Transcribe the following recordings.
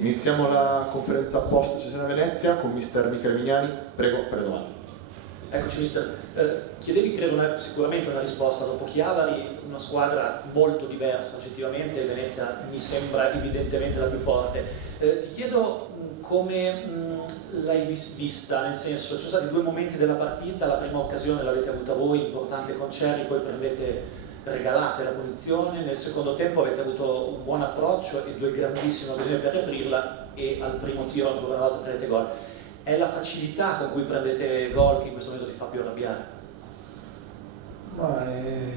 Iniziamo la conferenza post Cesena Venezia con mister Michele Mignani. Prego, per le domande. Eccoci mister, chiedevi credo sicuramente una risposta dopo Chiavari, una squadra molto diversa oggettivamente, il Venezia mi sembra evidentemente la più forte. Ti chiedo come l'hai vista, nel senso ci sono stati due momenti della partita, la prima occasione l'avete avuta voi, importante con Cerri, poi regalate la punizione, nel secondo tempo avete avuto un buon approccio e due grandissime occasioni per aprirla e al primo tiro ancora una volta prendete gol. È la facilità con cui prendete gol che in questo momento ti fa più arrabbiare? Ma è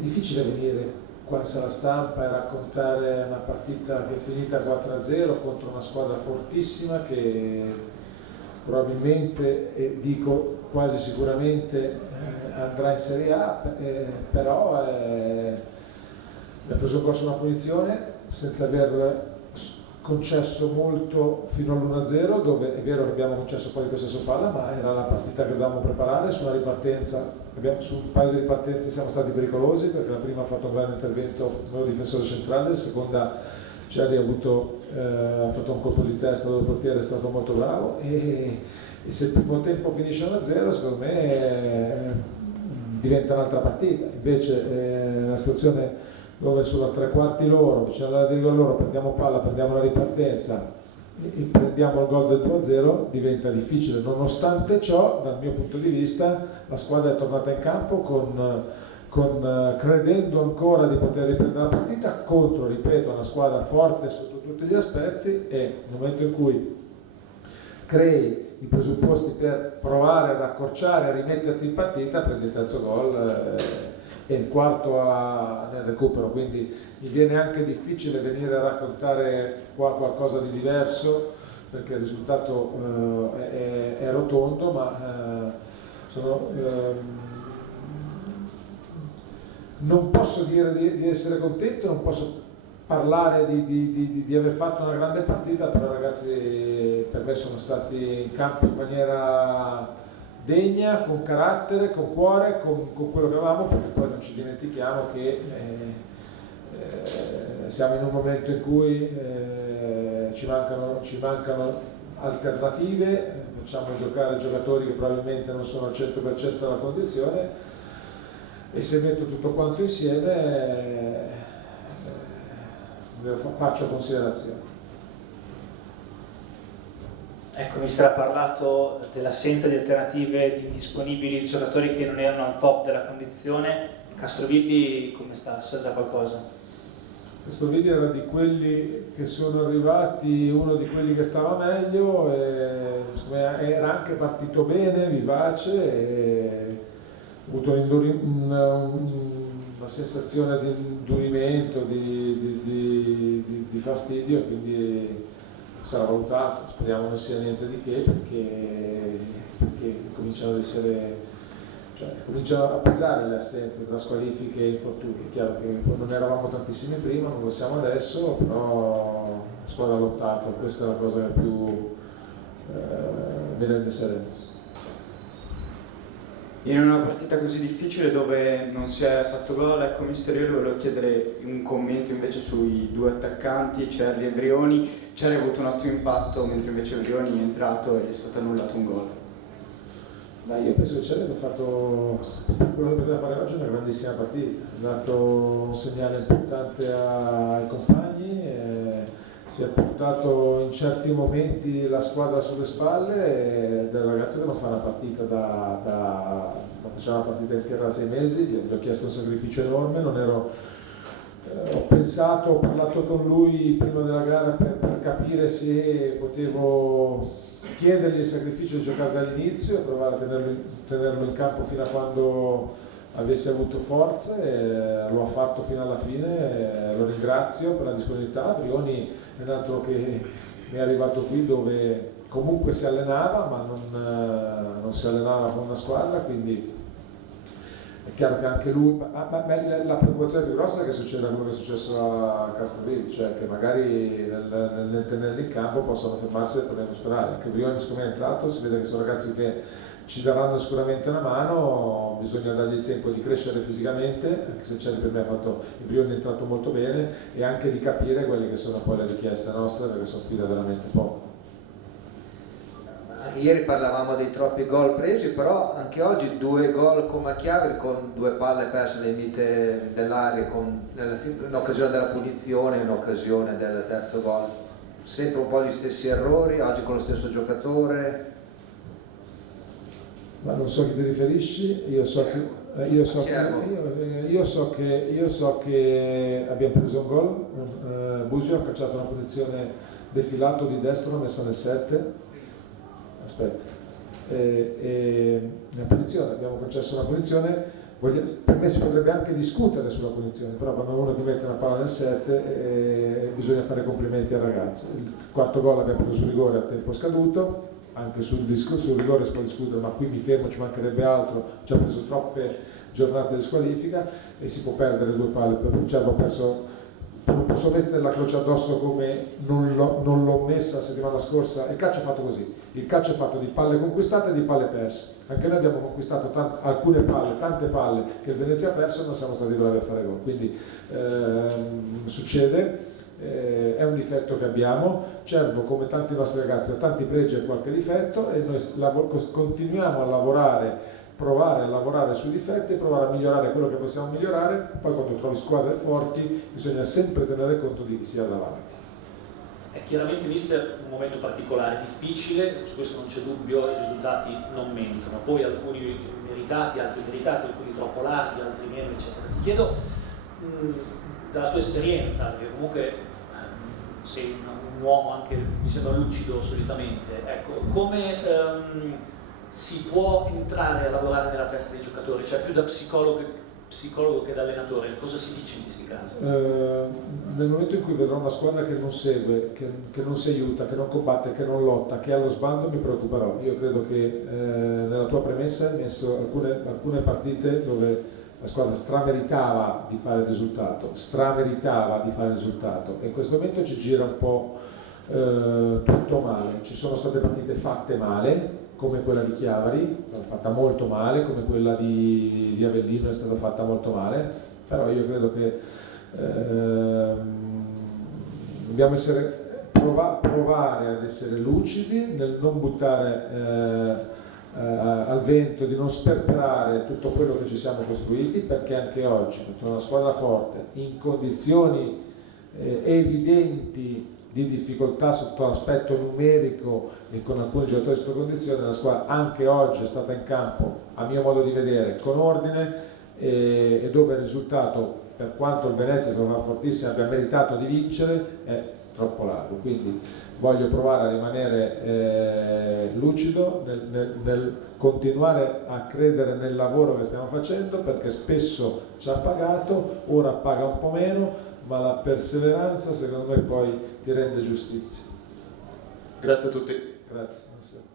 difficile venire qua in sala stampa e raccontare una partita che è finita 4-0 contro una squadra fortissima che probabilmente, e dico quasi sicuramente, andrà in Serie A, però ha preso in corso una punizione senza aver concesso molto fino all'1-0, dove è vero che abbiamo concesso poi questo su palla, ma era la partita che dovevamo preparare. Su una ripartenza, su un paio di ripartenze siamo stati pericolosi, perché la prima ha fatto un grande intervento il difensore centrale, la seconda Cerri ha fatto un colpo di testa dove il portiere è stato molto bravo, e se il primo tempo finisce 1-0 secondo me diventa un'altra partita. Invece la situazione dove sono a tre quarti loro, vicino alla di rigore loro, prendiamo palla, prendiamo la ripartenza e prendiamo il gol del 2-0, diventa difficile. Nonostante ciò, dal mio punto di vista, la squadra è tornata in campo credendo ancora di poter riprendere la partita contro, ripeto, una squadra forte sotto tutti gli aspetti, e nel momento in cui crei i presupposti per provare ad accorciare, a rimetterti in partita, prendi il terzo gol e il quarto nel recupero. Quindi mi viene anche difficile venire a raccontare qua qualcosa di diverso, perché il risultato è rotondo, ma non posso dire di essere contento, non posso parlare di aver fatto una grande partita, però ragazzi per me sono stati in campo in maniera degna, con carattere, con cuore, con quello che avevamo, perché poi non ci dimentichiamo che siamo in un momento in cui ci mancano alternative, facciamo giocare giocatori che probabilmente non sono al 100% della condizione, e se metto tutto quanto insieme faccio considerazioni. Ecco, mister, ha parlato dell'assenza di alternative, di disponibili giocatori che non erano al top della condizione. Castrovilli come sta? Sa già qualcosa? Castrovilli era di quelli che sono arrivati, uno di quelli che stava meglio, era anche partito bene, vivace, e ha avuto una sensazione di indurimento, di fastidio, e quindi sarà valutato. Speriamo non sia niente di che, perché cominciano a pesare le assenze tra squalifiche e infortuni. È chiaro che non eravamo tantissimi prima, non lo siamo adesso, però la squadra ha lottato, questa è la cosa che più mi rende sereno. In una partita così difficile dove non si è fatto gol, ecco mister, io volevo chiedere un commento invece sui due attaccanti, Cerri e Brioni. Cerri ha avuto un ottimo impatto, mentre invece Brioni è entrato e gli è stato annullato un gol. Ma io penso che Cerri abbia fatto quello che poteva fare oggi, una grandissima partita, ha dato un segnale importante ai compagni, si è portato in certi momenti la squadra sulle spalle, ed è un ragazzo che non fa una partita faceva una partita intera da 6 mesi, gli ho chiesto un sacrificio enorme, ho pensato, ho parlato con lui prima della gara per capire se potevo chiedergli il sacrificio di giocare dall'inizio e provare a tenerlo in campo fino a quando avesse avuto forze, lo ha fatto fino alla fine, lo ringrazio per la disponibilità. Brioni è un altro che è arrivato qui dove comunque si allenava, ma non si allenava con una squadra, quindi è chiaro che anche lui, ma la preoccupazione più grossa è che succeda quello che è successo a Castrovilli, cioè che magari nel tenerli in campo possano fermarsi dai problemi muscolari. Anche Brioni, siccome è entrato, si vede che sono ragazzi che ci daranno sicuramente una mano, bisogna dargli il tempo di crescere fisicamente, anche se Cerri per me ha fatto il primo è entrato molto bene, e anche di capire quelle che sono poi le richieste nostre, perché sono qui da veramente poco. Anche ieri parlavamo dei troppi gol presi, però anche oggi 2 gol con Machiavelli, con 2 palle perse alle limite dell'area, in occasione della punizione, in occasione del terzo gol. Sempre un po' gli stessi errori, oggi con lo stesso giocatore. Ma non so a chi ti riferisci, io so che abbiamo preso un gol, Busio ha calciato una punizione defilato di destro, messa nel 7, una punizione, abbiamo concesso una punizione, per me si potrebbe anche discutere sulla punizione, però quando uno ti mette una palla nel 7 bisogna fare complimenti al ragazzo. Il quarto gol l'abbiamo preso sul rigore a tempo scaduto, anche sul rigore si può discutere, ma qui mi fermo, ci mancherebbe altro, ci ha preso troppe giornate di squalifica e si può perdere 2 palle, non posso mettere la croce addosso come non l'ho messa la settimana scorsa. Il calcio è fatto così, il calcio è fatto di palle conquistate e di palle perse. Anche noi abbiamo conquistato alcune palle, tante palle che il Venezia ha perso e non siamo stati bravi a fare gol, quindi succede. È un difetto che abbiamo. Cervo, come tanti nostri ragazzi, ha tanti pregi e qualche difetto, e noi continuiamo a lavorare, provare a lavorare sui difetti, provare a migliorare quello che possiamo migliorare. Poi quando trovi squadre forti bisogna sempre tenere conto di chi sia davanti. È chiaramente, mister, un momento particolare, difficile, su questo non c'è dubbio, i risultati non mentono, poi alcuni meritati, altri meritati, alcuni troppo larghi, altri meno, eccetera. Ti chiedo, dalla tua esperienza, che comunque sei un uomo anche, mi sembra, lucido solitamente, ecco, come si può entrare a lavorare nella testa dei giocatori, cioè più da psicologo che da allenatore, cosa si dice in questi casi? Nel momento in cui vedrò una squadra che non segue, che non si aiuta, che non combatte, che non lotta, che è allo sbando, mi preoccuperò. Io credo che nella tua premessa hai messo alcune partite dove la squadra strameritava di fare il risultato, e in questo momento ci gira un po' tutto male. Ci sono state partite fatte male, come quella di Chiavari, è stata fatta molto male, come quella di Avellino è stata fatta molto male, però io credo che dobbiamo provare ad essere lucidi nel non buttare al vento, di non sperperare tutto quello che ci siamo costruiti, perché anche oggi contro una squadra forte, in condizioni evidenti di difficoltà sotto l'aspetto numerico e con alcuni giocatori in questa condizione, la squadra anche oggi è stata in campo, a mio modo di vedere, con ordine, e dove il risultato, per quanto il Venezia sia stata fortissima e abbia meritato di vincere, è troppo largo. Quindi voglio provare a rimanere lucido nel continuare a credere nel lavoro che stiamo facendo, perché spesso ci ha pagato, ora paga un po' meno, ma la perseveranza secondo me poi ti rende giustizia. Grazie a tutti. Grazie.